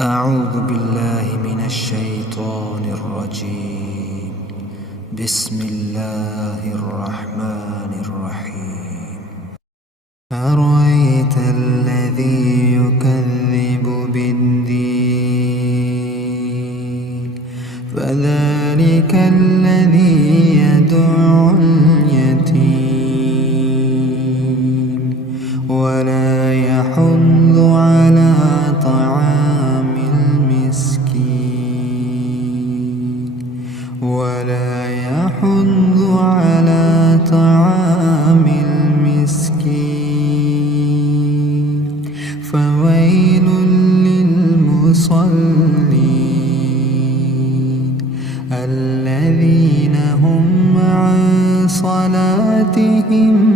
أعوذ بالله من الشيطان الرجيم. بسم الله الرحمن الرحيم. أرأيت الذي يكذب بالدين فذلك الذي يدعو اليتيم ولا يحض على طعام المسكين فويل للمصلين الذين هم عن صلاتهم